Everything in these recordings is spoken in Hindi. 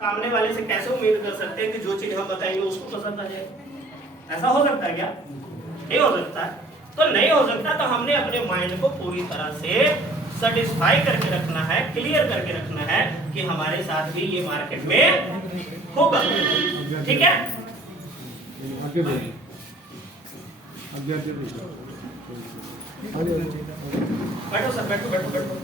सामने वाले से कैसे उम्मीद कर सकते हैं कि जो चीज हम बताएंगे उसको पसंद आ जाए? ऐसा हो सकता है क्या? नहीं हो सकता है। तो नहीं हो सकता, तो हमने अपने माइंड को पूरी तरह से सेटिस्फाई करके रखना है, क्लियर करके रखना है कि हमारे साथ भी ये मार्केट में होगा। ठीक है, बैठो सर, बैठो बैठो बैठो।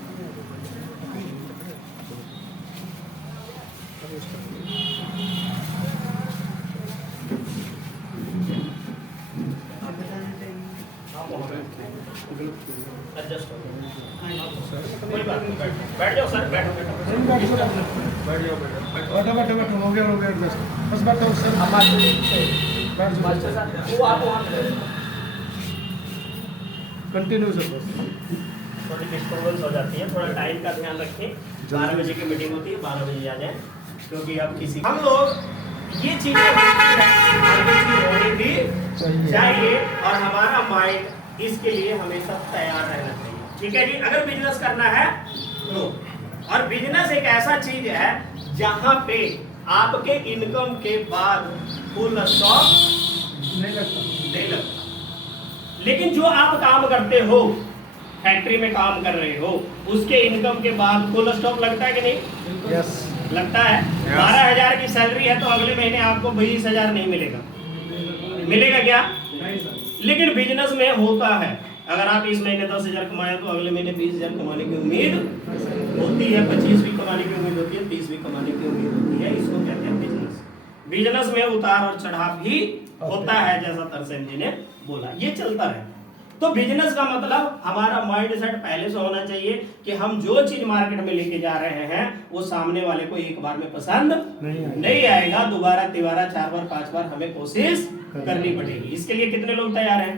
एडजस्ट हो कोई बात नहीं, बैठ जाओ सर, बैठो बैठो बैठो हो गया एडजस्ट। बस बैठो सर, मास्टर साहब वो आप वहाँ कंटिन्यू सर। थोड़ी डिस्टर्बेंस हो जाती है, थोड़ा टाइम का ध्यान रखें। 12 बजे की मीटिंग होती है, 12 बजे आ जाए, क्योंकि अब किसी हम लोग ये चीजें होनी भी चाहिए और हमारा माइंड इसके लिए हमेशा तैयार रहना चाहिए। ठीक है जी, अगर बिजनेस करना है तो, और बिजनेस एक ऐसा चीज है जहां पे आपके इनकम के बाद फुल स्टॉप नहीं लगता। लेकिन जो आप काम करते हो, फैक्ट्री में काम कर रहे हो, उसके इनकम के बाद फुल स्टॉप लगता है कि नहीं? यस लगता है। 12,000 की सैलरी है तो अगले महीने आपको 20,000 नहीं मिलेगा। मिलेगा क्या? लेकिन बिजनेस में होता है, अगर आप इस महीने 10,000 कमाए तो अगले महीने 20,000 कमाने की उम्मीद होती है, 25 भी कमाने की उम्मीद होती है, 30 भी कमाने की उम्मीद होती है। इसको कहते हैं बिजनेस। बिजनेस में उतार और चढ़ाव भी होता है, जैसा तरसेम जी ने बोला, ये चलता है। तो बिजनेस का मतलब हमारा माइंड सेट पहले से होना चाहिए कि हम जो चीज मार्केट में लेके जा रहे हैं वो सामने वाले को एक बार में पसंद नहीं आएगा, दोबारा तिबारा 4 बार 5 बार हमें कोशिश करनी पड़ेगी। इसके लिए कितने लोग तैयार हैं?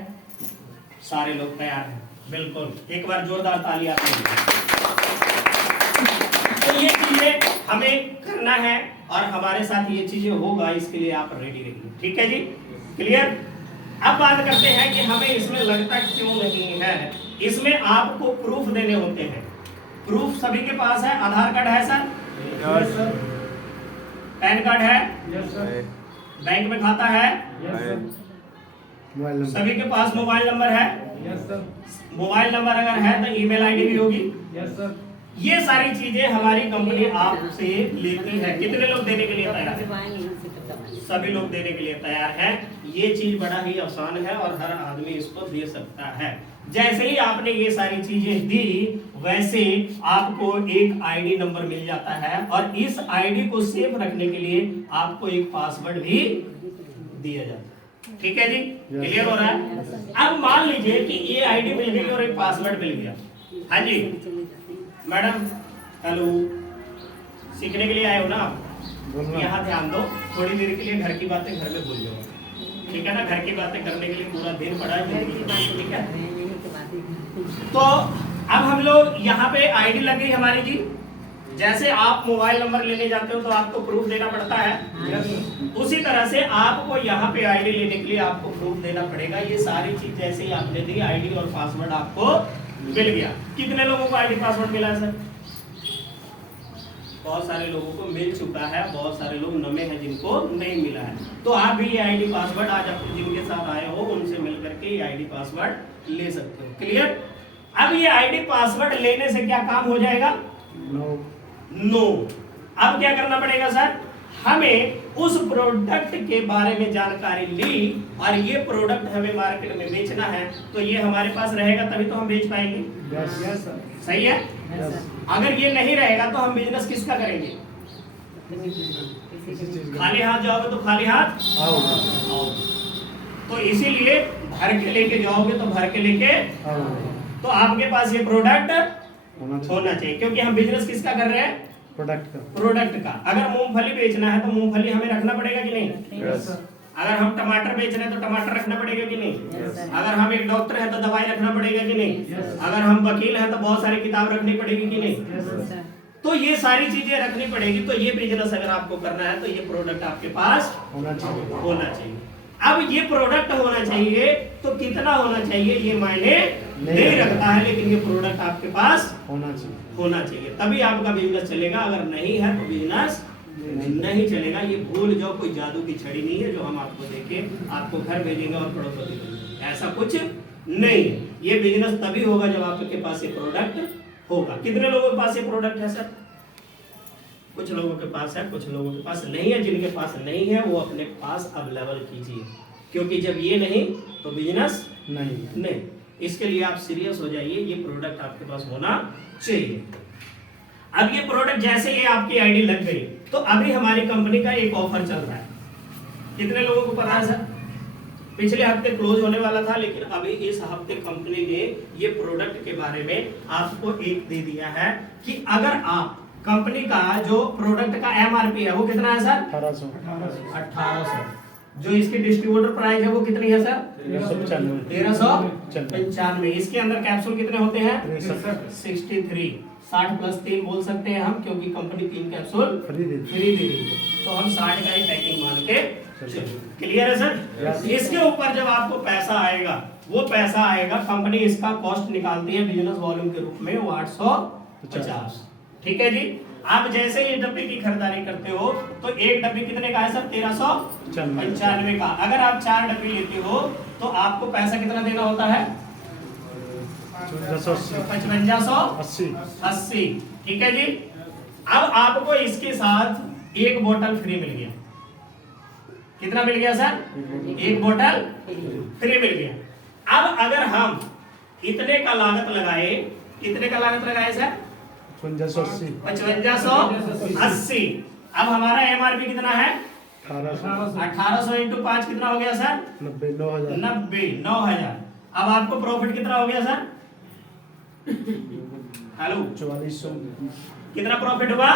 सारे लोग तैयार हैं, बिल्कुल। एक बार जोरदार ताली आप तो ये चीजें हमें करना है और हमारे साथ ये चीजें होगा, इसके लिए आप रेडी रहिए। ठीक है जी, क्लियर। अब बात करते हैं कि हमें इसमें लगता क्यों नहीं है। इसमें आपको प्रूफ देने होते हैं। प्रूफ सभी के पास है। आधार कार्ड है sir? Yes sir. PAN card है? Yes sir. बैंक में खाता है? Yes sir. मोबाइल नंबर सभी के पास मोबाइल नंबर है? Yes sir. मोबाइल नंबर अगर है तो ईमेल आईडी भी होगी? Yes sir. ये सारी चीजें हमारी कंपनी आपसे लेती है। कितने लोग देने के लिए तैयार हैं? सभी लोग देने के लिए तैयार हैं। ये चीज बड़ा ही आसान है और हर आदमी इसको दे सकता है। जैसे ही आपने ये सारी चीजें दी, वैसे आपको एक आईडी नंबर मिल जाता है और इस आईडी को सेफ रखने के लिए आपको एक पासवर्ड भी दिया जाता है। ठीक है जी, क्लियर हो रहा है? अब मान लीजिए कि ये आईडी मिल गई और एक पासवर्ड मिल गया। हाँ जी मैडम, हेलो, सीखने के लिए आए हो ना आप? यहाँ ध्यान दो, थोड़ी देर के लिए घर की बातें घर में भूल जाओ। ठीक है ना, घर की बातें करने के लिए पूरा दिन पड़ा है। ठीक है, तो अब हम लोग यहाँ पे आईडी लग गई हमारी जी। जैसे आप मोबाइल नंबर लेने जाते हो तो आपको प्रूफ देना पड़ता है, उसी तरह से आपको यहाँ पे आईडी लेने के लिए आपको प्रूफ देना पड़ेगा। ये सारी चीज जैसे ही आपने दी, आईडी और पासवर्ड आपको मिल गया। कितने लोगों को आईडी पासवर्ड मिला है सर? बहुत सारे लोगों को मिल चुका है, बहुत सारे लोग नए हैं जिनको नहीं मिला है। तो आप भी ये आईडी पासवर्ड आज अपने जिनके साथ आए हो उनसे मिल करके ये आईडी पासवर्ड ले सकते हो। क्लियर। अब ये आईडी पासवर्ड लेने से क्या काम हो जाएगा? नो। अब क्या करना पड़ेगा सर? हमें उस प्रोडक्ट के बारे में जानकारी ली और ये प्रोडक्ट हमें मार्केट में बेचना है, तो ये हमारे पास रहेगा तभी तो हम बेच पाएंगे। Yes sir. सही है? अगर ये नहीं रहेगा तो हम बिजनेस किसका करेंगे? खाली हाथ जाओगे तो खाली हाथ आओ। तो इसीलिए भर के लेके जाओगे तो भर के लेके तो आपके पास ये प्रोडक्ट होना चाहिए, क्योंकि हम बिजनेस किसका कर रहे हैं? प्रोडक्ट का। अगर मूंगफली बेचना है तो मूंगफली हमें रखना पड़ेगा कि नहीं? यस। अगर हम टमाटर बेच रहे हैं तो टमाटर रखना पड़ेगा कि नहीं? अगर हम एक डॉक्टर हैं तो दवाई रखना पड़ेगा कि नहीं? अगर हम वकील हैं तो बहुत सारी किताब रखनी पड़ेगी कि नहीं? तो ये सारी चीजें रखनी पड़ेगी। तो ये बिजनेस अगर आपको करना है तो ये प्रोडक्ट आपके पास होना चाहिए। अब ये प्रोडक्ट होना चाहिए तो कितना होना चाहिए ये मायने नहीं रखता है, लेकिन ये प्रोडक्ट आपके पास होना चाहिए, तभी आपका बिजनेस चलेगा। अगर नहीं है तो बिजनेस नहीं चलेगा। ये भूल जाओ, कोई जादू की छड़ी नहीं है जो हम आपको देके आपको घर भेजेंगे और करोड़पति करेंगे, ऐसा कुछ नहीं है। ये बिजनेस तभी होगा जब आपके पास ये प्रोडक्ट होगा। कितने लोगों के पास ये प्रोडक्ट है सर? कुछ लोगों के पास है, कुछ लोगों के पास नहीं है। जिनके पास नहीं है वो अपने पास अवेलेबल कीजिए, क्योंकि जब ये नहीं तो बिजनेस नहीं। इसके लिए आप सीरियस हो जाइए, ये प्रोडक्ट आपके पास होना चाहिए। अब ये प्रोडक्ट जैसे ये आपकी आईडी लग गई तो अभी हमारी कंपनी का एक ऑफर चल रहा है। कितने लोगों को पता है सर? पिछले हफ्ते क्लोज होने वाला था, लेकिन अभी इस हफ्ते कंपनी ने ये प्रोडक्ट के बारे में आपको एक दे दिया है कि अगर आप कंपनी का जो प्रोडक्ट का एमआरपी है वो कितना है सर? 1800। जो इसकी डिस्ट्रीब्यूटर प्राइस है वो कितनी है सर? 1395। इसके अंदर कैप्सूल कितने होते हैं? 63। 60 प्लस 3 बोल सकते हैं हम, क्योंकि कंपनी 3 कैप्सूल फ्री दे रही है, तो हम 60 का ही पैकिंग मान के चलिए। क्लियर है सर? इसके ऊपर जब आपको पैसा आएगा, वो पैसा आएगा, कंपनी इसका कॉस्ट निकालती है बिजनेस वॉल्यूम के रूप में, वो 850। ठीक है जी। आप जैसे ही डब्बे की खरीदारी करते हो तो एक डब्बी कितने का है सर? 1395 का। अगर आप 4 डब्बी लेते हो तो आपको पैसा कितना देना होता है? 5580। ठीक है जी। अब आपको इसके साथ एक बोतल फ्री मिल गया। कितना मिल गया सर? एक बोतल फ्री मिल गया। अब अगर हम इतने का लागत लगाए, कितने का लागत लगाए सर? 5580। अब हमारा एमआरपी कितना है? 1800 इंटू 5 कितना हो गया सर? 90,000। अब आपको प्रॉफिट कितना हो गया सर? हेलो, 4400। कितना प्रॉफिट हुआ?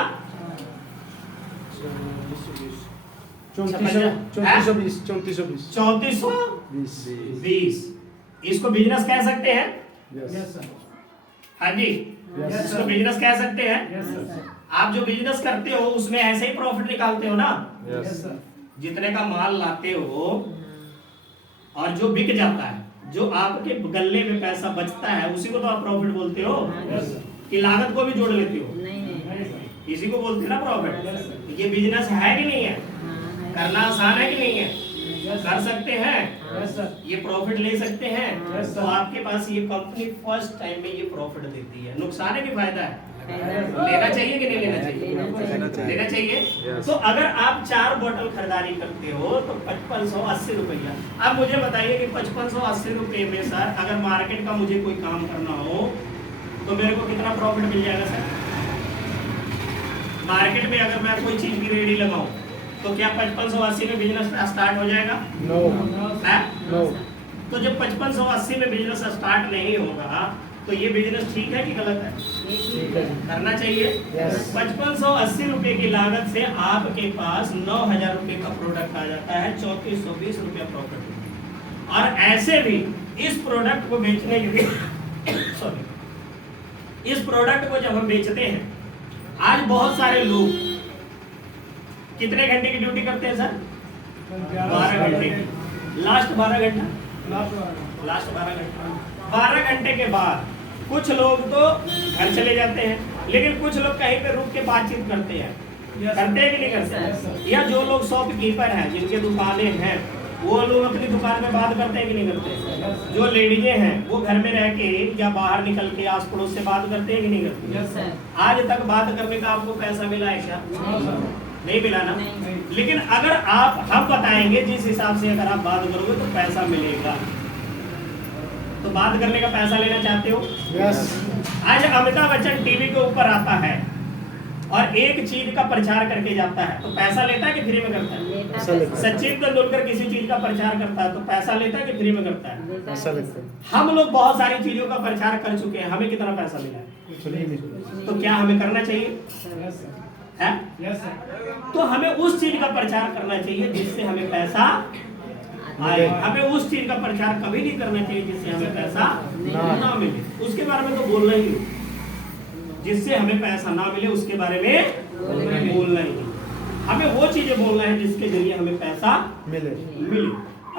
3420। इसको बिजनेस कह सकते हैं? हाँ जी, इसको बिजनेस कह सकते हैं। आप जो बिजनेस करते हो उसमें ऐसे ही प्रॉफिट निकालते हो ना? जितने का माल लाते हो और जो बिक जाता है, जो आपके गल्ले में पैसा बचता है, उसी को तो आप प्रॉफिट बोलते हो कि लागत को भी जोड़ लेते हो? इसी को बोलते हैं ना प्रॉफिट। ये बिजनेस है कि नहीं है? करना आसान है कि नहीं है? कर सकते हैं, ये प्रॉफिट ले सकते हैं। तो आपके पास ये कंपनी फर्स्ट टाइम में ये प्रॉफिट देती है। नुकसान है कि फायदा है? लेना चाहिए कि नहीं लेना चाहिए? लेना चाहिए। तो अगर आप 4 बोतल खरीदारी करते हो तो 5580 रुपया। अब मुझे बताइए कि 5580 रुपये में सर अगर मार्केट का मुझे कोई काम करना हो तो मेरे को कितना प्रॉफिट मिल जाएगा सर? मार्केट में अगर मैं कोई चीज की रेडी लगाऊं तो क्या 5580 में बिजनेस स्टार्ट हो जाएगा? नो। तो जब 5580 में बिजनेस स्टार्ट नहीं होगा तो ये बिजनेस ठीक है कि गलत है? करना चाहिए। 5580 रुपए की लागत से आपके पास 9000 रुपए का प्रोडक्ट आ जाता है, 3420 रुपया प्रॉफिट। और ऐसे भी इस प्रोडक्ट को बेचने के लिए सॉरी, इस प्रोडक्ट को जब हम बेचते हैं, आज बहुत सारे लोग कितने घंटे की ड्यूटी करते हैं सर? 12 घंटे। लास्ट 12 घंटा, लास्ट 12 घंटा। 12 घंटे के बाद कुछ लोग तो घर चले जाते हैं, लेकिन कुछ लोग कहीं पे रुक के बातचीत करते हैं। करते हैं कि नहीं करते? या जो लोग शॉपकीपर हैं, जिनके दुकानें हैं, वो लोग अपनी दुकान में बात करते हैं कि नहीं करते? जो लेडीजें हैं वो घर में रह के या बाहर निकल के आस पड़ोस से बात करते हैं कि नहीं करते? आज तक बात करने का आपको पैसा मिला है क्या? नहीं मिला ना? लेकिन अगर हम बताएंगे जिस हिसाब से अगर आप बात करोगे तो पैसा मिलेगा। तो बात करने का पैसा लेना चाहते हो? आज अमिताभ बच्चन टीवी के ऊपर आता है और एक चीज का प्रचार करके जाता है तो पैसा लेता है कि फ्री में करता है? सचिन तेंदुलकर किसी चीज का प्रचार करता है तो पैसा लेता है कि फ्री में करता है? पैसा लेता है। हम लोग बहुत सारी चीजों का प्रचार कर चुके हैं, हमें कितना पैसा मिला है? तो क्या हमें करना चाहिए? है? तो हमें उस चीज का प्रचार करना चाहिए जिससे हमें पैसा आए। हमें उस चीज का प्रचार कभी नहीं करना चाहिए जिससे हमें पैसा ना मिले। उसके बारे में तो बोलना ही नहीं, जिससे हमें पैसा ना मिले उसके बारे में बोलना ही नहीं। हमें वो चीजें बोलना है जिसके जरिए हमें पैसा मिले।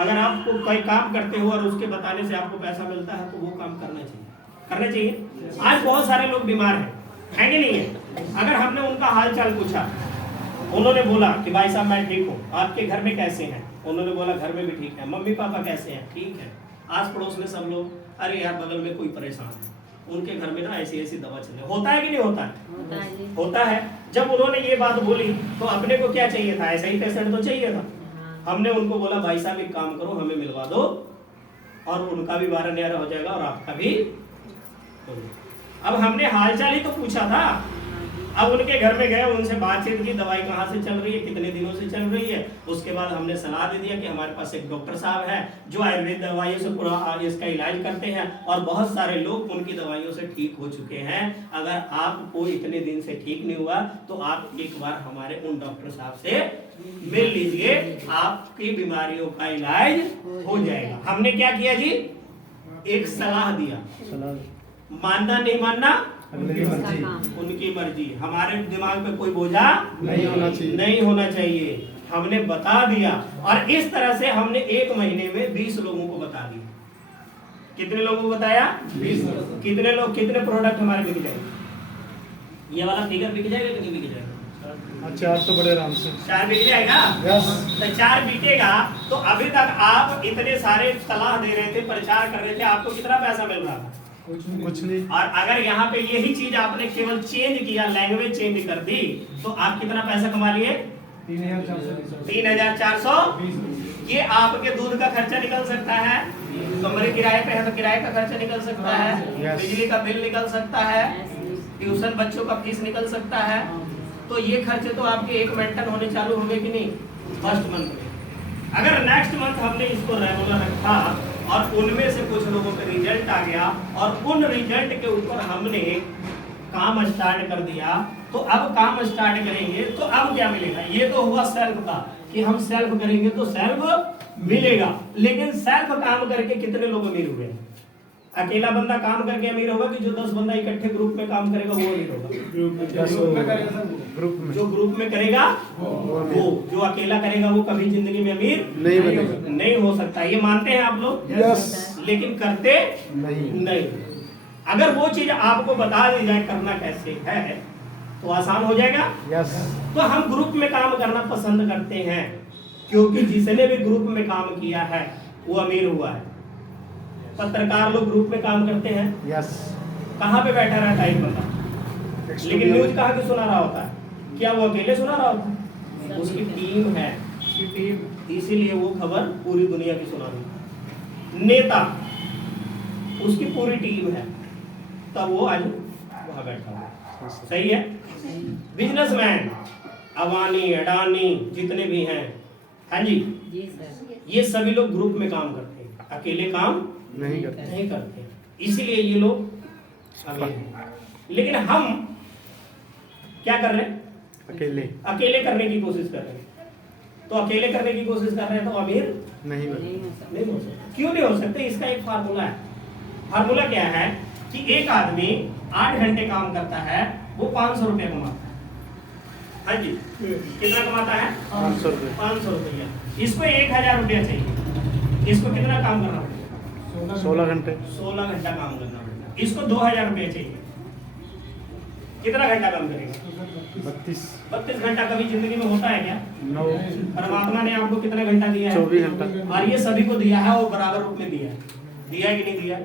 अगर आपको कोई काम करते हो और उसके बताने से आपको पैसा मिलता है तो वो काम करना चाहिए। आज बहुत सारे लोग बीमार हैं कि नहीं है? अगर हमने उनका हाल चाल पूछा उन्होंने बोला कि भाई साहब मैं ठीक हूँ, आपके घर में कैसे हैं? उन्होंने बोला घर में भी ठीक है। मम्मी पापा कैसे हैं? ठीक है। आस पड़ोस में सब लोग, अरे यार बगल में कोई परेशान है, उनके घर में ना ऐसी ऐसी दवा चल रही है। होता है कि नहीं होता है? होता है। जब उन्होंने ये बात बोली तो अपने को क्या चाहिए था? ऐसा ही पेशेंट तो चाहिए था। हमने उनको बोला भाई साहब एक काम करो, हमें मिलवा दो और उनका भी वारा न्यारा हो जाएगा और आपका भी। अब हमने हालचाल ही तो पूछा था। अब उनके घर में गए, उनसे बातचीत की, दवाई कहाँ से चल रही है, कितने दिनों से चल रही है। उसके बाद हमने सलाह दे दिया कि हमारे पास एक डॉक्टर साहब है जो आयुर्वेद दवाइयों से पूरा इसका इलाज करते हैं और बहुत सारे लोग उनकी दवाइयों से ठीक हो चुके हैं। अगर आपको इतने दिन से ठीक नहीं हुआ तो आप एक बार हमारे उन डॉक्टर साहब से मिल लीजिए, आपकी बीमारियों का इलाज हो जाएगा। हमने क्या किया जी? एक सलाह दिया। मानना नहीं मानना उनकी मर्जी, हमारे दिमाग पे कोई बोझा नहीं होना चाहिए। हमने बता दिया और इस तरह से हमने 1 महीने में 20 लोगों को बता दिया। कितने लोगों को बताया? 20 लोग। कितने लोग, कितने प्रोडक्ट हमारे बिक जाएंगे? ये वाला फिगर बिक जाएगा कि नहीं बिक जाएगा? 4 तो बड़े आराम से 4 बिक जाएगा। तो 4 बिकेगा तो अभी तक आप इतने सारे सलाह दे रहे थे, प्रचार कर रहे थे, आपको कितना पैसा मिल रहा था? कुछ नहीं। और अगर यहाँ पे यही चीज आपने केवल चेंज किया, लैंग्वेज चेंज कर दी, तो आप कितना पैसा कमा लिए? 3,400। ये आपके दूध का खर्चा निकल सकता है, कमरे किराए पे है तो किराए का खर्चा निकल सकता है, बिजली का बिल निकल सकता है, ट्यूशन बच्चों का फीस निकल सकता है। तो ये खर्चे तो आपके 1 मेंटेन होने चालू हो गए कि नहीं? फर्स्ट मंथ में। अगर नेक्स्ट मंथ हमने इसको रेगुलर रखा और उनमें से कुछ लोगों पे रिजल्ट आ गया और उन रिजल्ट के ऊपर हमने काम स्टार्ट कर दिया, तो अब काम स्टार्ट करेंगे तो अब क्या मिलेगा? ये तो हुआ सेल्फ का कि हम सेल्फ करेंगे तो सेल्फ मिलेगा। लेकिन सेल्फ काम करके कितने लोग अमीर हुए? अकेला बंदा काम करके अमीर होगा कि जो 10 बंदा इकट्ठे ग्रुप में काम करेगा वो अमीर होगा? जो ग्रुप में करेगा वो, जो अकेला करेगा वो कभी जिंदगी में अमीर नहीं हो सकता। ये मानते हैं आप लोग? लेकिन करते नहीं। अगर वो चीज आपको बता दी जाए करना कैसे है तो आसान हो जाएगा। तो हम ग्रुप में काम करना पसंद करते हैं क्योंकि जिसने भी ग्रुप में काम किया है वो अमीर हुआ है। पत्रकार लोग ग्रुप में काम करते हैं, कहाँ पे बैठा रहता है एक बंदा, लेकिन न्यूज कहाँ की सुना रहा होता है? क्या वो अकेले सुना रहा होता है? उसकी टीम है, इसीलिए वो खबर पूरी दुनिया की सुना रही। नेता, उसकी पूरी टीम है, तब वो आज वहां बैठा हुआ। सही है? बिजनेसमैन, अबानी अडानी जितने भी हैं, हाँ जी, ये सभी लोग ग्रुप में काम करते हैं, अकेले काम नहीं करते। इसीलिए ये लोग अमीर हैं। लेकिन हम क्या कर रहे हैं? अकेले करने की कोशिश कर रहे हैं। तो अकेले करने की कोशिश कर रहे हैं तो अमीर नहीं हो सकते। क्यों नहीं हो सकते? इसका एक फार्मूला है। फार्मूला क्या है कि एक आदमी 8 घंटे काम करता है, वो 500 रुपया कमाता है। हाँ जी, कितना कमाता है? 500 रुपया। इसको 1000 रुपया चाहिए। इसको कितना काम करना पड़ेगा? 16 घंटा काम करना पड़ेगा। इसको 2000 रुपया चाहिए। कितना घंटा काम करेगा? 32 घंटा। कभी जिंदगी में होता है क्या? परमात्मा ने आपको कितना घंटा दिया है? 24 घंटा। और ये सभी को दिया है और बराबर रूप में दिया है कि नहीं दिया?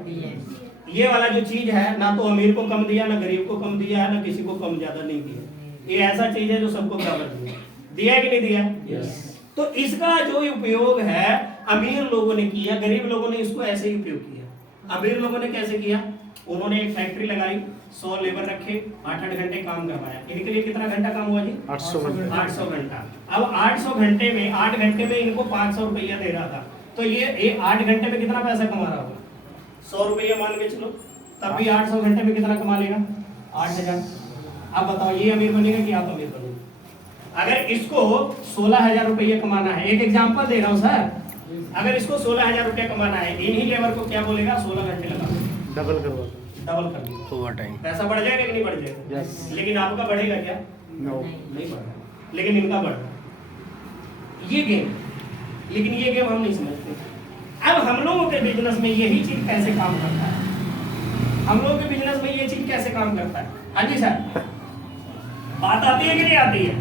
ये वाला जो चीज है, ना तो अमीर को कम दिया, ना गरीब को कम दिया है, ना किसी को कम ज्यादा नहीं दिया। ये ऐसा चीज है जो सबको बराबर दिया है कि नहीं दिया? तो इसका जो उपयोग है अमीर लोगों ने किया, गरीब लोगों ने इसको ऐसे ही उपयोग किया। अमीर लोगों ने कैसे किया? उन्होंने एक फैक्ट्री लगाई, 100 लेबर रखे, 8-8 घंटे काम करवाया। इनके लिए कितना घंटा काम हुआ जी? 800 घंटा। अब 800 घंटे में 8 घंटे में इनको 500 रुपया दे रहा था, तो ये 8 घंटे में कितना पैसा कमा रहा होगा? 100 रुपया मान के चलो, तब भी 800 घंटे में कितना कमा लेगा? 8000। अब बताओ ये अमीर बनेगा कि आप अमीर बनेंगे? अगर इसको 16000 रुपया कमाना है, एक एग्जांपल दे रहा हूँ सर, अगर इसको 16000 रुपया कमाना है, इन्हीं लेबर को क्या बोलेगा? 16 घंटे लगा, डबल कर दिया, ओवर टाइम। पैसा बढ़ जाएगा कि नहीं बढ़ जाएगा? लेकिन आपका बढ़ेगा क्या? नहीं बढ़ रहा, लेकिन इनका बढ़ रहा। ये गेम, लेकिन ये गेम हम नहीं समझते। अब हम लोगों के बिजनेस में यही चीज कैसे काम करता है? हम लोगों के बिजनेस में ये चीज कैसे काम करता है? हाँ जी सर, बात आती है कि नहीं आती है?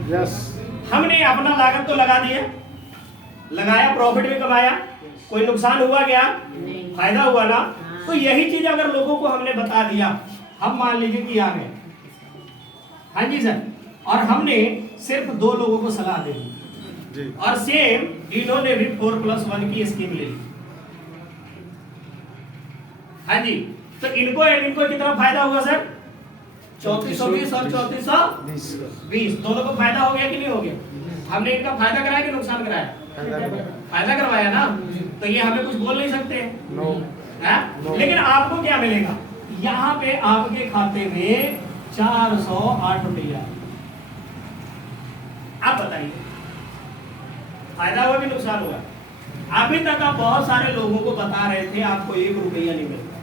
हमने अपना लागत तो लगा दिया, लगाया, प्रॉफिट भी कमाया, कोई नुकसान हुआ क्या? फायदा हुआ ना। तो यही चीज अगर लोगों को हमने बता दिया, हम मान लीजिए कि आ गए, हाँ जी सर, और हमने सिर्फ 2 लोगों को सलाह दे दी और सेम इन्होंने भी 4+1 की स्कीम ले ली, हाँ जी, तो इनको कितना फायदा हुआ सर? 3420 और 3420, दोनों को फायदा हो गया कि नहीं हो गया? हमने इनका फायदा कराया कि नुकसान कराया? फायदा करवाया ना, तो ये हमें कुछ बोल नहीं सकते है? लेकिन आपको क्या मिलेगा? यहाँ पे आपके खाते में 408 रुपया। आप बताइए फायदा हुआ कि नुकसान हुआ? अभी तक आप बहुत सारे लोगों को बता रहे थे आपको 1 रुपया नहीं मिलता,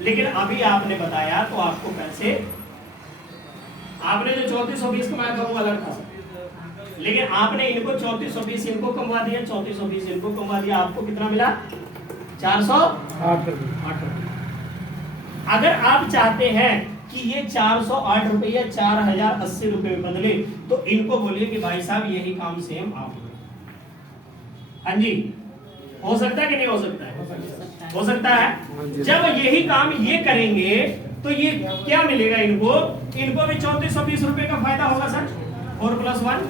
लेकिन अभी आपने बताया तो आपको पैसे, आपने जो 3420 कमाया था वो अलग था, लेकिन आपने इनको 3420 इनको कमवा दिया, 3420 इनको कमवा दिया, आपको कितना मिला? 408 रुपया। अगर आप चाहते हैं कि ये 408 रुपया 4080 रुपए में बदले, तो इनको बोलिए कि भाई साहब यही काम सेम आप, हाँ जी, हो सकता है कि नहीं हो सकता है? हो सकता है। जब यही काम ये करेंगे तो ये क्या मिलेगा इनको? इनको भी 3420 रुपए का फायदा होगा सर, 4+1,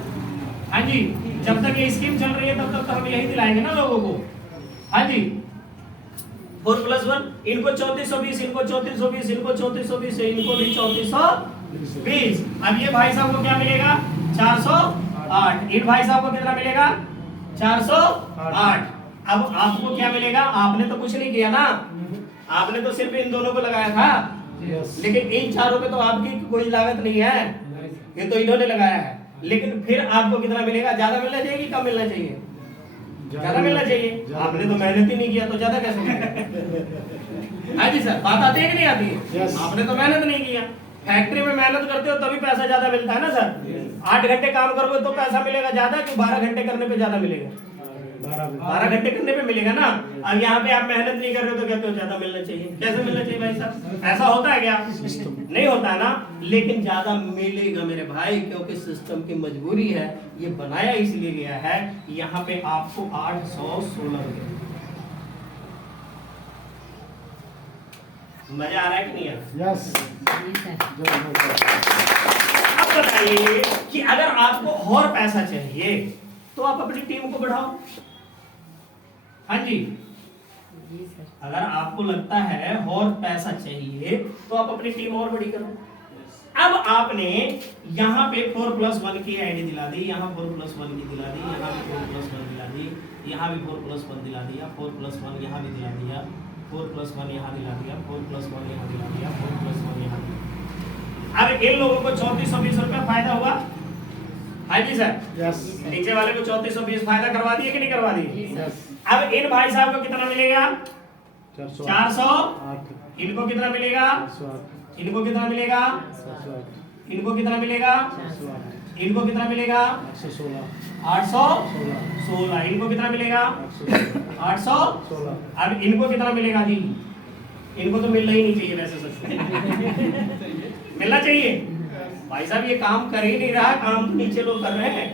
हाँ जी। जब तक ये स्कीम चल रही है तब तक तो हम यही दिलाएंगे ना लोगों को, हाँ जी। 4+1, इनको 3420, इनको 3420, इनको 3420, इनको भी 3420। अब ये भाई साहब को क्या मिलेगा? 408। इन भाई साहब को कितना मिलेगा? 408। अब आपको क्या मिलेगा? आपने तो कुछ नहीं किया ना, आपने तो सिर्फ इन दोनों को लगाया था, लेकिन इन चारों पे तो आपकी कोई लागत नहीं है, ये तो इन्होंने लगाया है। लेकिन फिर आपको कितना मिलेगा? ज्यादा मिलना चाहिए कि कम मिलना चाहिए? ज्यादा मिलना चाहिए। आपने तो मेहनत ही नहीं किया तो ज्यादा कैसे मिलेगा? हाँ जी सर, बात आती है कि नहीं आती है? आपने तो मेहनत नहीं किया। फैक्ट्री में मेहनत करते हो तभी पैसा ज्यादा मिलता है ना सर। 8 घंटे काम करोगे तो पैसा मिलेगा ज्यादा कि 12 घंटे करने पे ज्यादा मिलेगा? 12 घंटे करने पे मिलेगा ना। अब यहाँ पे आप मेहनत नहीं कर रहे हो तो कहते हो ज्यादा मिलना चाहिए। कैसे मिलना चाहिए भाई साहब? ऐसा होता है क्या? नहीं होता ना। लेकिन ज्यादा मिलेगा मेरे भाई, क्योंकि सिस्टम की मजबूरी है, ये बनाया इसलिए गया है। यहाँ पे आपको 816 रुपए। मजा आ रहा है कि नहीं आ रहा? यस। अब बताइए कि अगर आपको और पैसा चाहिए तो आप अपनी टीम को बढ़ाओ, हाँ जी। अगर आपको लगता है और पैसा चाहिए तो आप अपनी टीम और बड़ी करो। अब आपने यहाँ पे 4+1 की आईडी दिला दी, यहाँ 4+1 की दिला दी, यहाँ भी 4+1 दिला दी, यहाँ भी 4+1 दिला दिया, 4+1 यहाँ भी दिला दिया, 4+1 यहाँ दिला दिया, 4+1 यहाँ दिला दिया, 4+1 यहाँ दिया। अब इन लोगों को 3420 रुपया फायदा हुआ, हाँ जी सर। यस। नीचे वाले को 3420 फायदा करवा दिए कि नहीं करवा दिए? यस। अब इन भाई साहब को कितना मिलेगा? 408। इनको कितना मिलेगा? 408। इनको कितना मिलेगा? 408। इनको कितना मिलेगा? 408। इनको कितना मिलेगा? 816। 816। इनको कितना मिलेगा? 816। अब इनको कितना मिलेगा जी? इनको तो मिलना ही नहीं चाहिए वैसे सच मिलना चाहिए। भाई साहब ये काम कर ही नहीं रहा, काम तो नीचे लोग कर रहे हैं,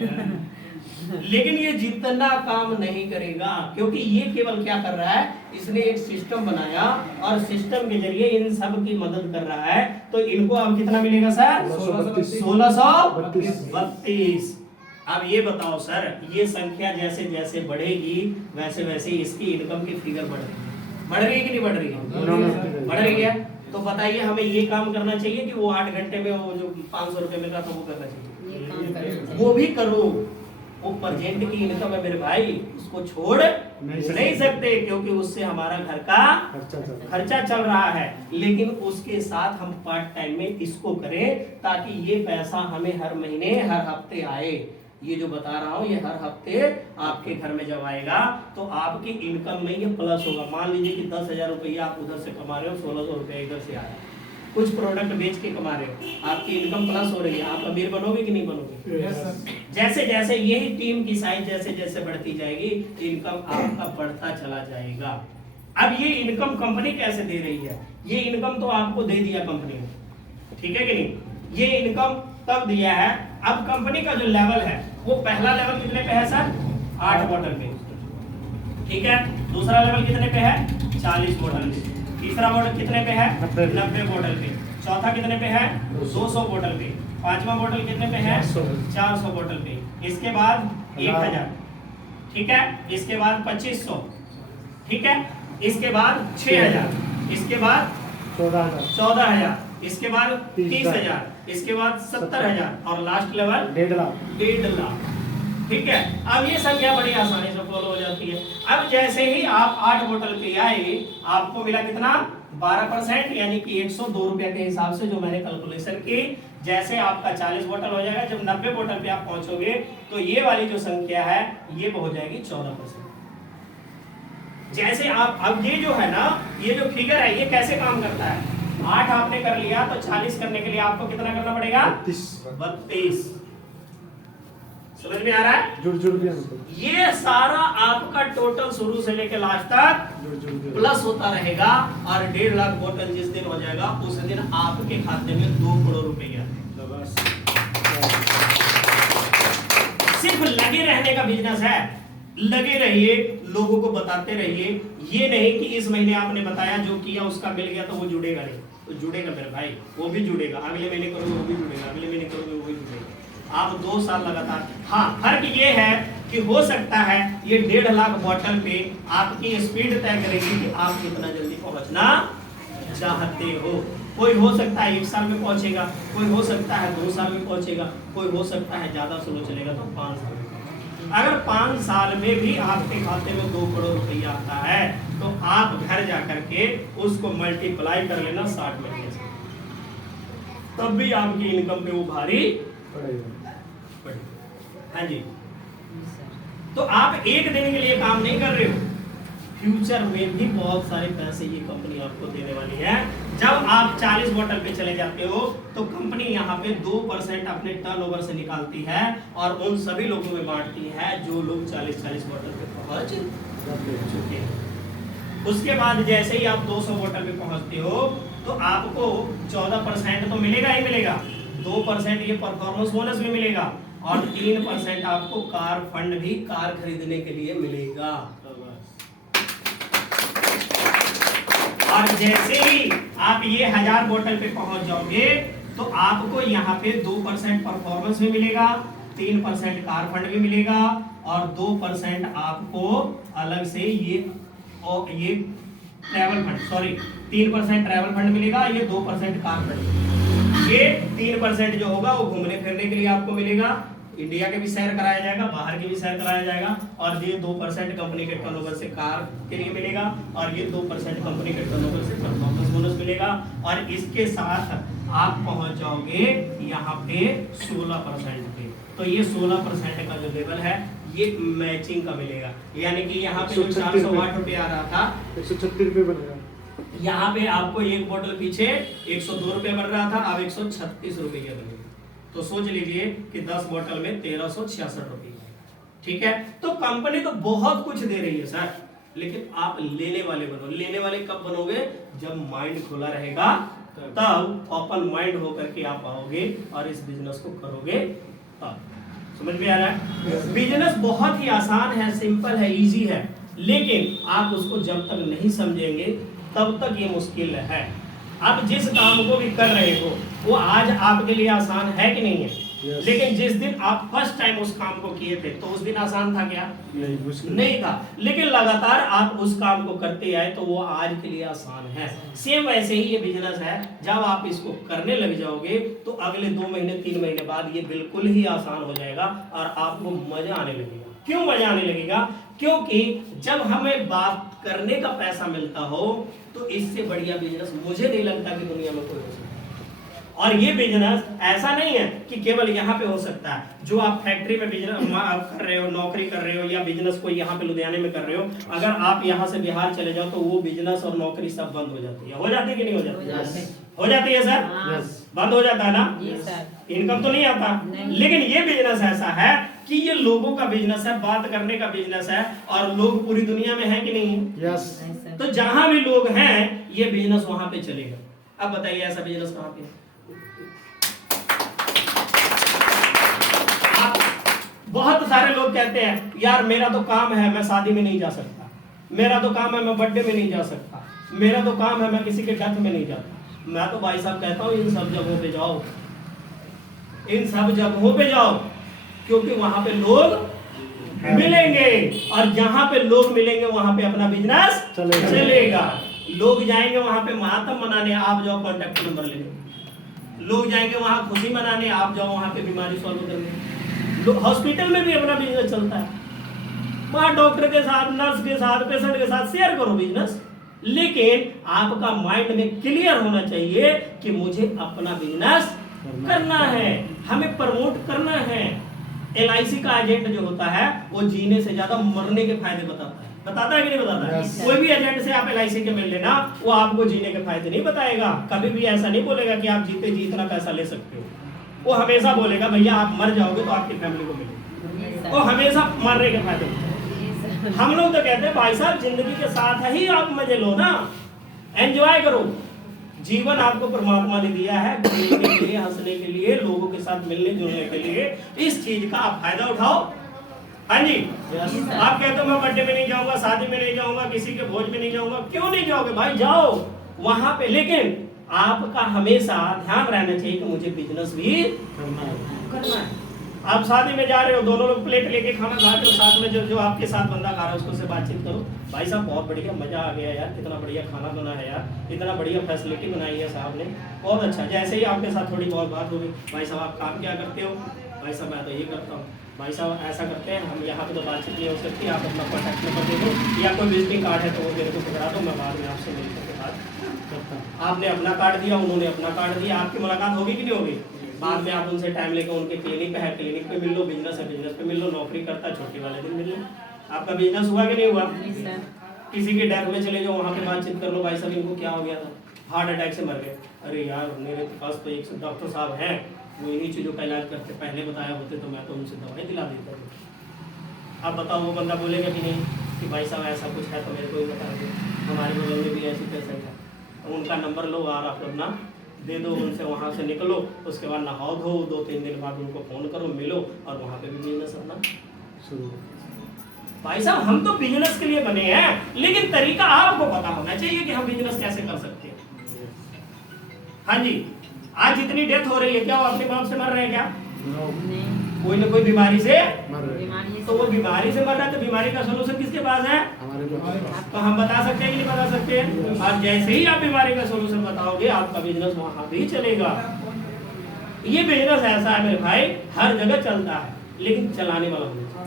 लेकिन ये जितना काम नहीं करेगा, क्योंकि ये केवल क्या कर रहा है, इसने एक सिस्टम बनाया और सिस्टम के जरिए इन सब की मदद कर रहा है। तो इनको अब कितना मिलेगा सर? 1632। अब ये बताओ सर, ये संख्या जैसे जैसे बढ़ेगी वैसे वैसे इसकी इनकम की फिगर बढ़ रही है कि नहीं बढ़ रही है? बढ़ रही है। तो बताइए हमें ये काम करना चाहिए कि वो 8 घंटे में वो जो 500 रुपए मिल रहा था वो करना चाहिए? वो भी करो, वो प्रेजेंट की इनकम है मेरे भाई, उसको छोड़ नहीं सकते, क्योंकि उससे हमारा घर का खर्चा चल रहा है। लेकिन उसके साथ हम पार्ट टाइम में इसको करें ताकि ये पैसा हमें हर महीने हर हफ्ते आए। ये जो बता रहा हूँ ये हर हफ्ते आपके घर में जब आएगा तो आपकी इनकम में ये प्लस होगा। मान लीजिए कि 10,000 रुपया आप उधर से कमा रहे हो, 1600 रुपया इधर से आया, कुछ प्रोडक्ट बेच के कमा रहे हो, आपकी इनकम प्लस हो रही है, आप अमीर बनोगे कि नहीं बनोगे? जैसे जैसे यही टीम की साइज जैसे जैसे बढ़ती जाएगी, इनकम आपका बढ़ता चला जाएगा। अब ये इनकम कंपनी कैसे दे रही है? ये इनकम तो आपको दे दिया कंपनी ने, ठीक है कि नहीं? ये इनकम तब दिया है। अब कंपनी का जो लेवल है वो पहला लेवल कितने पे है सर? 8 बोतल पे, ठीक है। दूसरा लेवल कितने पे है? 40 बोतल पे। तीसरा मॉडल कितने पे है? 90 बोतल पे। चौथा कितने पे है? 200 बोतल पे। पांचवा बोतल कितने पे है? 400 बोतल पे। इसके बाद 1000, ठीक है। इसके बाद 2500, ठीक है। इसके बाद 6000, इसके बाद 14000, इसके बाद 30000, इसके बाद 70000 और लास्ट लेवल 1.5 लाख, ठीक है। अब ये संख्या बड़ी आसानी से फॉलो हो जाती है। अब जैसे ही आप 8 बोतल पे आए, आपको मिला कितना? 12%, यानी कि 102 रुपया के हिसाब से जो मैंने कैलकुलेशन की। जैसे आपका 40 बोतल हो जाएगा, जब 90 बोतल पे आप पहुंचोगे तो ये वाली जो संख्या है ये हो जाएगी 14%। जैसे आप अब ये जो है ना, ये जो फिगर है ये कैसे काम करता है? 8 आपने कर लिया तो 40 करने के लिए आपको कितना करना पड़ेगा? 32। समझ में आ रहा है? जुड़ के ये सारा आपका टोटल शुरू से लेकर लास्ट तक प्लस होता रहेगा और 1.5 लाख बोतल जिस दिन हो जाएगा उस दिन आपके खाते में 2 करोड़ रुपए सिर्फ लगे रहने का बिजनेस है। लगे रहिए, लोगों को बताते रहिए। ये नहीं कि इस महीने आपने बताया जो किया उसका मिल गया तो वो जुड़ेगा नहीं। तो जुड़ेगा मेरे भाई, वो भी जुड़ेगा। अगले महीने करोगे वो भी जुड़ेगा, अगले महीने करोगे वो भी जुड़ेगा। आप 2 साल लगातार। हाँ, फर्क ये है कि हो सकता है ये 1.5 लाख बोतल पे आपकी स्पीड तय करेगी कि आप कितना जल्दी पहुंचना चाहते हो। कोई हो सकता है 1 साल में पहुंचेगा, कोई हो सकता है 2 साल में पहुंचेगा, कोई हो सकता है ज्यादा स्लो चलेगा तो 5 साल में। अगर 5 साल में भी आपके खाते में 2 करोड़ रुपया आता है तो आप घर जाकर के उसको मल्टीप्लाई कर लेना 60 महीने से, तब भी आपकी इनकम पे वो भारी पड़ेगा। हाँ जी। तो आप एक दिन के लिए काम नहीं कर रहे हो, फ्यूचर में भी बहुत सारे पैसे ये कंपनी आपको देने वाली है। जब आप 40 बोतल पे चले जाते हो तो कंपनी यहाँ पे 2% अपने टर्नओवर से निकालती है और उन सभी लोगों में बांटती है जो लोग 40 बोतल पे पहुंच चुके हैं। उसके बाद जैसे ही आप 200 बोतल पे पहुंचते हो तो आपको 14% तो मिलेगा ही मिलेगा, 2% ये परफॉर्मेंस बोनस भी मिलेगा और 3% आपको कार फंड भी कार खरीदने के लिए मिलेगा। और जैसे ही आप ये 1000 बोतल पे पहुंच जाओगे तो आपको यहाँ पे 2% परफॉर्मेंस भी मिलेगा, 3% कार फंड भी मिलेगा और 2% आपको अलग से ये travel fund, sorry 3% travel fund मिलेगा, ये 2% कार फंड। ये 3% जो होगा वो घूमने फिरने के लिए आपको मिलेगा, इंडिया के भी सैर कराया जाएगा, बाहर के भी सैर कराया जाएगा। और ये 2% कंपनी के टर्नओवर से कार के लिए मिलेगा और ये 2% कंपनी के टर्नओवर से परफॉर्मेंस बोनस मिलेगा। और इसके साथ आप पहुंच जाओगे यहाँ पे 16% पे। तो ये 16% का जो लेवल है ये मैचिंग का मिलेगा, यानी कि यहाँ पे जो 408 रुपये आ रहा था 136 रुपये बनेगा। यहाँ पे आपको एक बोतल पीछे 102 रुपये बढ़ रहा था, अब 136 रुपये बनेगा। तो सोच लीजिए कि 10 बोतल में 1366 रुपये, ठीक है। तो कंपनी तो बहुत कुछ दे रही है सर, लेकिन आप लेने वाले बनो। लेने वाले कब बनोगे? जब माइंड खुला रहेगा, तब ओपन माइंड होकर के आप आओगे और इस बिजनेस को करोगे तब। समझ में आ रहा है? बिजनेस बहुत ही आसान है, सिंपल है, इजी है, लेकिन आप उसको जब तक नहीं समझेंगे तब तक ये मुश्किल है। आप जिस काम को भी कर रहे हो वो आज आपके लिए आसान है कि नहीं है? yes. लेकिन जिस दिन आप फर्स्ट टाइम उस काम को किए थे तो उस दिन आसान था क्या? नहीं था। लेकिन लगातार आप उस काम को करते आए तो वो आज के लिए आसान है। सेम वैसे ही ये बिजनेस है, जब आप इसको करने लग जाओगे तो अगले 2 महीने 3 महीने बाद ये बिल्कुल ही आसान हो जाएगा और आपको मजा आने लगेगा। क्यों मजा आने लगेगा? क्योंकि जब हमें बात करने का पैसा मिलता हो तो इससे बढ़िया बिजनेस मुझे नहीं लगता कि दुनिया में कोई हो सकता है। और ये बिजनेस ऐसा नहीं है कि केवल यहाँ पे हो सकता है। जो आप फैक्ट्री में बिजनेस कर रहे हो, नौकरी कर रहे हो या बिजनेस को यहाँ पे लुधियाने में कर रहे हो, अगर आप यहाँ से बिहार चले जाओ तो वो बिजनेस और नौकरी सब बंद हो जाती है। हो जाती है कि नहीं हो जाती? हो जाती है सर? बंद हो जाता है ना? इनकम तो नहीं आता। लेकिन ये बिजनेस ऐसा है कि ये लोगों का बिजनेस है, बात करने का बिजनेस है और लोग पूरी दुनिया में है कि नहीं है? यस। तो जहां भी लोग हैं ये बिजनेस वहां पे चलेगा। अब बताइए ऐसा बिजनेस कहां पे है? आप बहुत सारे लोग कहते हैं यार मेरा तो काम है मैं शादी में नहीं जा सकता, मेरा तो काम है मैं बर्थडे में नहीं जा सकता, मेरा तो काम है मैं किसी के डेथ में नहीं जाता। मैं तो भाई साहब कहता हूँ इन सब जगहों पे जाओ, इन सब जगहों पे जाओ, क्योंकि वहां पे लोग मिलेंगे और जहां पे लोग मिलेंगे वहां पे अपना बिजनेस चलेगा। लोग जाएंगे वहां पे मातम मनाने, आप जाओ कॉन्टेक्ट नंबर लेने। लोग जाएंगे वहां खुशी मनाने, आप जाओ वहां पे बीमारी सॉल्व करने। हॉस्पिटल में भी अपना बिजनेस चलता है, वहां डॉक्टर के साथ, नर्स के साथ, पेशेंट के साथ शेयर करो बिजनेस, लेकिन आपका माइंड में क्लियर होना चाहिए कि मुझे अपना बिजनेस करना है, हमें प्रमोट करना है। LIC का एजेंट जो होता है वो जीने से ज्यादा मरने के फायदे बताता है कि नहीं बताता है? कोई भी एजेंट से आप LIC के मिल लेना, वो आपको जीने के फायदे नहीं बताएगा, कभी भी ऐसा नहीं बोलेगा कि आप जीते जी इतना पैसा ले सकते हो। वो हमेशा बोलेगा भैया आप मर जाओगे तो आपकी फैमिली को मिलेगा, वो हमेशा मरने के फायदे बताएगा। हम लोग तो कहते हैं भाई साहब जिंदगी के साथ ही आप मजे लो ना, एंजॉय करो। जीवन आपको परमात्मा ने दिया है खेलने के लिए, हंसने के लिए, लोगों के साथ मिलने जुलने के लिए, इस चीज का आप फायदा उठाओ। हाँ जी, आप कहते हो मैं बर्थडे में नहीं जाऊंगा, शादी में नहीं जाऊंगा, किसी के भोज में नहीं जाऊंगा, क्यों नहीं जाओगे भाई, जाओ वहां पे, लेकिन आपका हमेशा ध्यान रहना चाहिए कि मुझे बिजनेस भी करना है। आप शादी में जा रहे हो, दोनों लोग प्लेट लेके खाना खा रहे हो, साथ में जो आपके साथ बंदा खा रहा है उसको से बातचीत करो, भाई साहब बहुत बढ़िया मजा आ गया यार, कितना बढ़िया खाना बना है यार, इतना बढ़िया फैसिलिटी बनाई है साहब ने, बहुत अच्छा। जैसे ही आपके साथ थोड़ी बहुत बात होगी, भाई साहब आप काम क्या करते हो, भाई साहब मैं तो ये करता हूँ, भाई साहब ऐसा करते हैं, हम यहाँ पे तो बातचीत नहीं हो सकती, आप अपना कॉन्टैक्ट नंबर दे दो या कोई विजिटिंग कार्ड है तो वो मेरे को पकड़ा दो, मैं बाद में आपसे मिलकर के बात करता हूँ। आपने अपना कार्ड दिया, उन्होंने अपना कार्ड दिया, आपकी मुलाकात होगी कि नहीं होगी? बाद में आप उनसे टाइम लेकर उनके क्लिनिक पे है, क्लिनिक पे मिल लो, बिजनेस है बिजनेस पे मिल लो, नौकरी करता है छुट्टी वाले दिन मिल लो। आपका बिजनेस हुआ कि नहीं हुआ? किसी के डेथ में चले जाओ, वहाँ पे बातचीत कर लो, भाई साहब इनको क्या हो गया था, हार्ट अटैक से मर गए, अरे यार मेरे पास तो एक डॉक्टर साहब हैं वो इन्हीं चीज़ों का इलाज करते, पहले बताया होते तो मैं तो उनसे दवाई दिला देता था। अब बताओ वो बंदा बोलेगा कि नहीं कि भाई साहब ऐसा कुछ है तो मेरे को ही बता दो, हमारे बगल में भी ऐसी पेशेंट है। उनका नंबर लो और आप अपना दे दो, उनसे वहाँ से निकलो, उसके बाद नहाओ धो, 2-3 दिन बाद उनको फ़ोन करो, मिलो और वहाँ पे भी बिजनेस अपना शुरू। भाई साहब हम तो बिजनेस के लिए बने हैं, लेकिन तरीका आपको पता होना चाहिए कि हम बिजनेस कैसे कर सकते हैं। हाँ जी, आज जितनी डेथ हो रही है क्या वो अपने बाप से मर रहे हैं क्या? कोई ना कोई बीमारी से मर रहे हैं। तो वो बीमारी से मर रहा है तो बीमारी का सोल्यूशन किसके पास है? तो हम बता सकते हैं कि नहीं बता सकते हैं? और जैसे ही आप बीमारी का सोल्यूशन बताओगे आपका बिजनेस वहां भी चलेगा। ये बिजनेस ऐसा है मेरे भाई, हर जगह चलता है, लेकिन चलाने वाला होना चाहिए।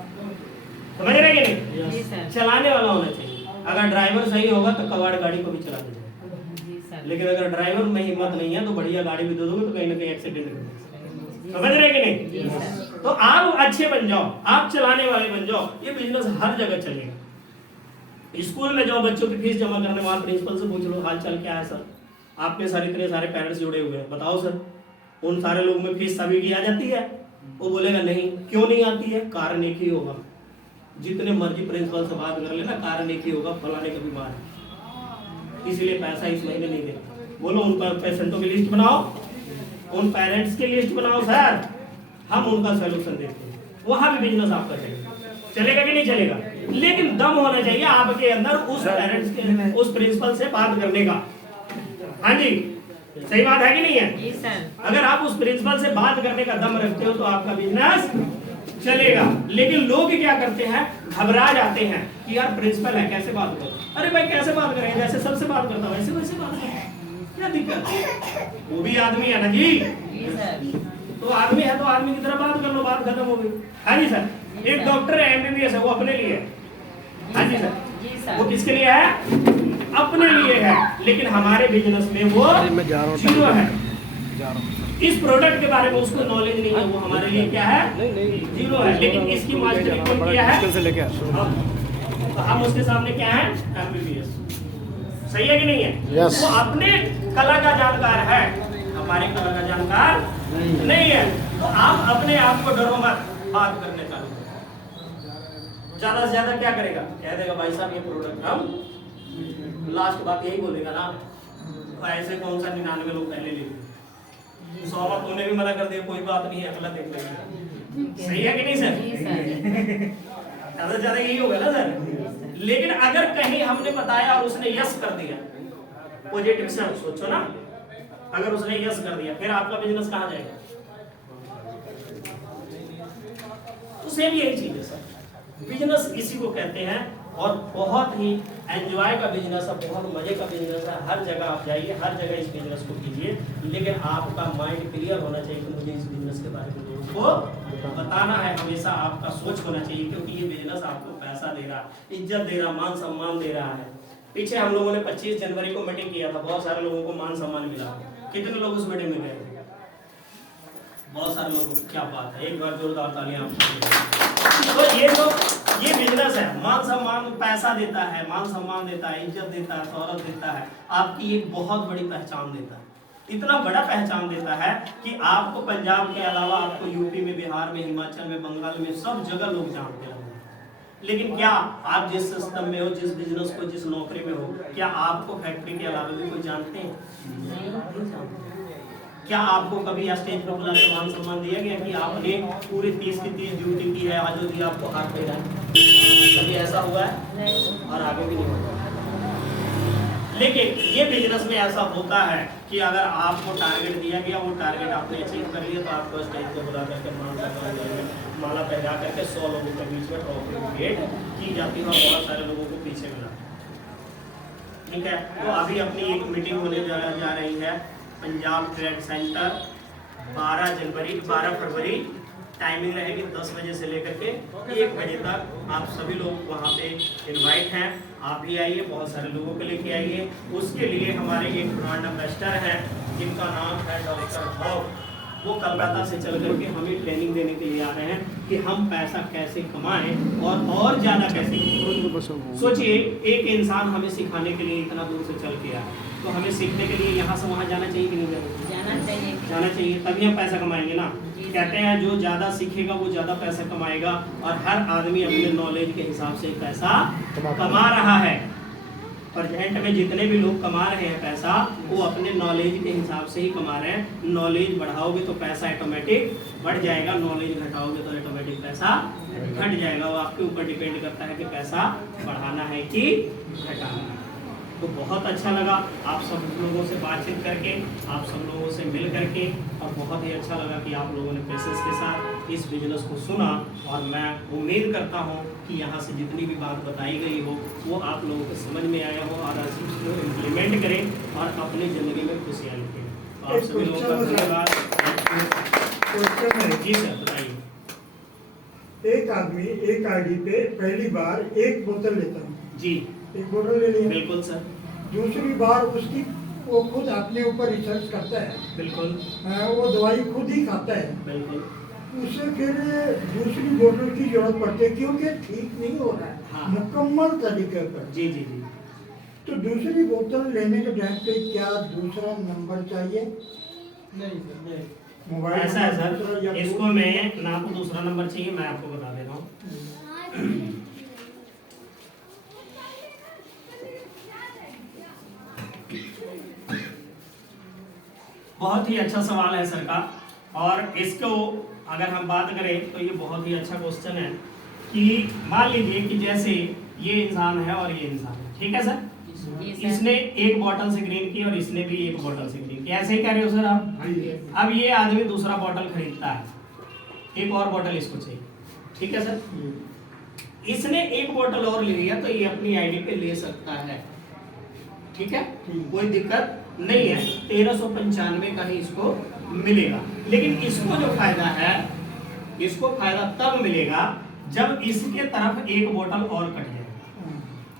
समझ रहे कि नहीं? चलाने वाला होना चाहिए। अगर ड्राइवर सही होगा तो कबाड़ गाड़ी को भी चला देगा, लेकिन अगर ड्राइवर में हिम्मत नहीं है तो बढ़िया गाड़ी भी दे दोगे तो कहीं ना कहीं एक्सीडेंट कर देगा। समझ रहे कि नहीं? तो आप अच्छे बन जाओ, आप चलाने वाले बन जाओ, ये बिजनेस हर जगह चलेगा। स्कूल में जाओ, बच्चों की फीस जमा करने, वहां प्रिंसिपल से पूछ लो हाल चाल क्या है सर, आपके सारे इतने सारे पेरेंट्स जुड़े हुए हैं, बताओ सर उन सारे लोगों में फीस सभी की आ जाती है? वो बोलेगा नहीं। क्यों नहीं आती है? कारण एक ही होगा, जितने मर्जी प्रिंसिपल से बात कर लेना, कारण एक ही होगा, फलाने का बीमार है इसीलिए पैसा इस महीने नहीं देता। बोलो उन पेशेंटों की लिस्ट बनाओ, उन पेरेंट्स की लिस्ट बनाओ सर, हम उनका सोल्यूशन देते हैं, वहां भी बिजनेस आपका चलेगा कि नहीं चलेगा? लेकिन दम होना चाहिए आपके अंदर उस पेरेंट्स के, उस प्रिंसिपल से बात करने का। हाँ जी, सही बात है कि नहीं है? अगर आप उस प्रिंसिपल से बात करने का दम रखते हो तो आपका बिजनेस चलेगा। लेकिन लोग क्या करते हैं, घबरा जाते हैं कि यार प्रिंसिपल है कैसे बात करो। अरे भाई कैसे बात करें, जैसे सबसे बात करता हूं वैसे वैसे बात करें, क्या दिक्कत है? वो भी आदमी है ना जी, तो आदमी है तो आदमी की तरह बात कर लो, बात खत्म हो गई। हाँ जी सर, एक डॉक्टर है MBBS है, वो अपने लिए है। हाँ जी सर, वो किसके लिए है? अपने लिए है। लेकिन हमारे बिजनेस में वो जीरो है, इस प्रोडक्ट के बारे में उसको नॉलेज नहीं है, वो हमारे लिए क्या है? जीरो है। लेकिन इसकी मास्टरी कौन किया है? तो हम उसके सामने क्या है? MBBS। सही है कि नहीं है? वो अपने कला का जानकार है, हमारे कला का जानकार नहीं है। तो आप अपने आप को डरो मत, बात करने चालू करो। ज्यादा से ज्यादा क्या करेगा? कह देगा भाई साहब ये प्रोडक्ट हम, लास्ट बात यही बोलेगा ना, ऐसे कौन सा 99 लोग पहले ले 100 में तूने भी मना कर दिया, कोई बात नहीं है, अगला देख लेंगे। सही है कि नहीं सर? ज्यादा से ज्यादा यही होगा ना सर। लेकिन अगर कहीं हमने बताया और उसने यस कर दिया, पॉजिटिव से हम सोचो ना, अगर उसने यस कर दिया फिर आपका बिजनेस कहाँ जाएगा? तो सेम यही चीज है सर, बिजनेस इसी को कहते हैं। और बहुत ही एंजॉय का बिजनेस है, बहुत मजे का बिजनेस है। हर जगह आप जाइए, हर जगह इस बिजनेस को कीजिए, लेकिन आपका माइंड क्लियर होना चाहिए कि मुझे इस बिजनेस के बारे में लोगों को बताना है। हमेशा आपका सोच होना चाहिए, क्योंकि ये बिजनेस आपको पैसा दे रहा, इज्जत दे रहा, मान सम्मान दे रहा है। पीछे हम लोगों ने 25 जनवरी को मीटिंग किया था, बहुत सारे लोगों को मान सम्मान मिला। कितने लोग उस मीटिंग में गए? बहुत सारे लोगों को। क्या बात है, एक बार जोरदार तालियां। तो ये बिजनेस है, मान सम्मान पैसा देता है, मान सम्मान देता है, इज्जत देता है, शोहरत देता है, आपकी एक बहुत बड़ी पहचान देता है। इतना बड़ा पहचान देता है कि आपको पंजाब के अलावा आपको यूपी में, बिहार में, हिमाचल में, बंगाल में, सब जगह लोग जानते हैं। लेकिन क्या आप जिस सिस्टम में हो, जिस बिजनेस को, जिस नौकरी में हो, क्या आपको फैक्ट्री के अलावा भी कोई जानते हैं? क्या आपको कभी स्टेज पर बुला के मान सम्मान दिया गया कि आपने पूरे 30 की 30 ड्यूटी की है, आज भी आपको हाथ दे रहा है? कभी ऐसा हुआ है? और आगे भी नहीं होगा। लेकिन ये बिजनेस में ऐसा होता है कि अगर आपको टारगेट दिया गया, वो टारगेट आपने अचीव कर लिया, तो आपको स्टेज पर बुला करके माला पहना करके 100 लोगों के बीच में ट्रॉफी भेंट की जाती है और बहुत सारे लोगों को पीछे मिला। ठीक है, तो अभी अपनी एक मीटिंग होने जा रही है पंजाब ट्रेड सेंटर 12 फरवरी। टाइमिंग रहेगी 10 बजे से लेकर के 1 बजे तक। आप सभी लोग वहाँ पे इनवाइट हैं, आप भी आइए, बहुत सारे लोगों को लेके आइए। उसके लिए हमारे एक ब्रांड एम्बेसडर हैं जिनका नाम है डॉक्टर हॉक। वो कलकत्ता से चल करके हमें ट्रेनिंग देने के लिए आ रहे हैं कि हम पैसा कैसे कमाएं और ज़्यादा कैसे। सोचिए, एक इंसान हमें सिखाने के लिए इतना दूर से चल के आया, तो हमें सीखने के लिए यहाँ से वहाँ जाना चाहिए कि नहीं? जाना चाहिए, तभी हम पैसा कमाएंगे ना। कहते हैं जो ज़्यादा सीखेगा वो ज़्यादा पैसा कमाएगा, और हर आदमी अपने नॉलेज के हिसाब से पैसा कमा रहा है। प्रेजेंट में जितने भी लोग कमा रहे हैं पैसा, वो अपने नॉलेज के हिसाब से ही कमा रहे हैं। नॉलेज बढ़ाओगे तो पैसा ऑटोमेटिक बढ़ जाएगा, नॉलेज घटाओगे तो ऑटोमेटिक पैसा घट जाएगा। वो आपके ऊपर डिपेंड करता है कि पैसा बढ़ाना है कि घटाना है। तो बहुत अच्छा लगा आप सब लोगों से बातचीत करके, आप सब लोगों से मिल करके, और बहुत ही अच्छा लगा कि आप लोगों ने पेशेंस के साथ इस बिजनेस को सुना। और मैं उम्मीद करता हूं कि यहाँ से जितनी भी बात बताई गई हो वो आप लोगों को समझ में आया हो और उसको इम्प्लीमेंट करें और अपनी ज़िंदगी में खुशियाँ लिखें। तो आप सभी लोगों का धन्यवाद। जी सर, बताइए। एक आदमी एक आईडी पे पहली बार एक बोतल लेता है जी, एक बोतल ले लिया। बिल्कुल सर। दूसरी बार उसकी वो खुद अपने ऊपर रिसर्च करता है, बिल्कुल। वो दवाई खुद ही खाता है, बिल्कुल। उसे फिर दूसरी बोतल की जरूरत पड़ती है क्योंकि ठीक नहीं हो रहा है। हाँ। मुकम्मल तरीके पर। जी जी जी। तो दूसरी बोतल लेने के टाइम पे क्या दूसरा नंबर चाहिए? नहीं, मोबाइल ऐसा है सर, दूसरा इसको मैं ना तो दूसरा नंबर चाहिए, मैं आपको बता दे रहा हूँ। बहुत ही अच्छा सवाल है सर का, और इसको अगर हम बात करें तो ये बहुत ही अच्छा क्वेश्चन है कि मान लीजिए कि जैसे ये इंसान है और ये इंसान है, ठीक है सर? इसने एक बोतल से ग्रीन की और इसने भी एक बोतल से ग्रीन की, ऐसे ही कह रहे हो सर आप? अब ये आदमी दूसरा बोतल खरीदता है, एक और बोतल इसको चाहिए, ठीक है सर? इसने एक बोतल और ले लिया तो ये अपनी आईडी पे ले सकता है, ठीक है, कोई दिक्कत नहीं है। 1395 का ही इसको मिलेगा। लेकिन इसको जो फायदा है, इसको फायदा तब मिलेगा जब इसके तरफ एक बोतल और कट जाए,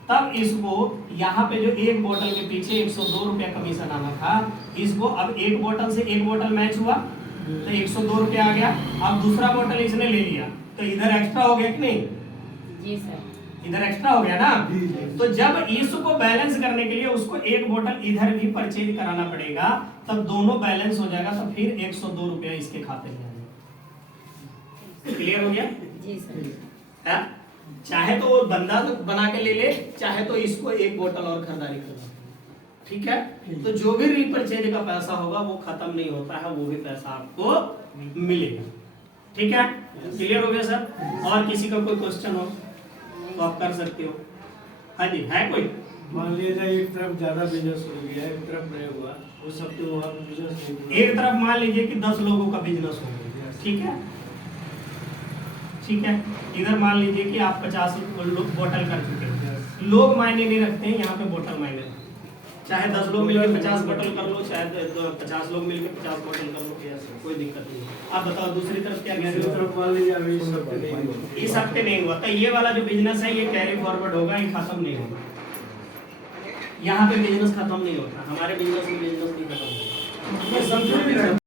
तब इसको यहाँ पे जो एक बोतल के पीछे 102 रुपया कमीशन आना था, इसको अब एक बोतल से एक बोतल मैच हुआ तो 102 रुपया आ गया। अब दूसरा बोतल इसने ले लिया तो इधर एक्स्ट्रा हो गया कि नहीं? जी सर, इधर एक्स्ट्रा हो गया ना। तो जब इसको बैलेंस करने के लिए उसको एक बोतल इधर भी परचेज कराना पड़ेगा, तब दोनों बैलेंस हो जाएगा, तो फिर 102 रुपया इसके खाते में आएगा। क्लियर हो गया? जी सर। है? चाहे तो वो बंदा तो बना के ले ले, चाहे तो इसको एक बोतल और खरीदारी करना, ठीक है? तो जो भी रीपरचेज का पैसा होगा वो खत्म नहीं होता है, वो भी पैसा आपको मिलेगा, ठीक है? क्लियर हो गया सर? और किसी का कोई क्वेश्चन हो तो आप कर सकते हो। हाँ जी, है कोई? मान लीजिए एक तरफ ज्यादा बिजनेस हो गया, एक तरफ नहीं हुआ, वो सब तो वहाँ पे बिजनेस नहीं हुआ। एक तरफ मान लीजिए कि 10 लोगों का बिजनेस हो गया, ठीक है, ठीक है। इधर मान लीजिए कि आप 50 लोग बोतल कर चुके हैं, लोग मायने नहीं रखते हैं, यहाँ पे बोतल मायने रखते हैं। चाहे 10 लोग मिलकर 50 बोतल कर लो, चाहे 50 लोग मिलकर 50 बोतल कर लो, कोई दिक्कत नहीं। आप बताओ दूसरी तरफ क्या कह रहे दूसरी हो? तरफ मान लीजिए अभी इस हफ्ते नहीं हुआ। इस हफ्ते नहीं हुआ तो ये वाला जो बिजनेस है ये कैरी फॉरवर्ड होगा, ये खत्म नहीं होगा। यहाँ पे बिजनेस खत्म नहीं होता, हमारे बिजनेस में बिजनेस नहीं खत्म होता।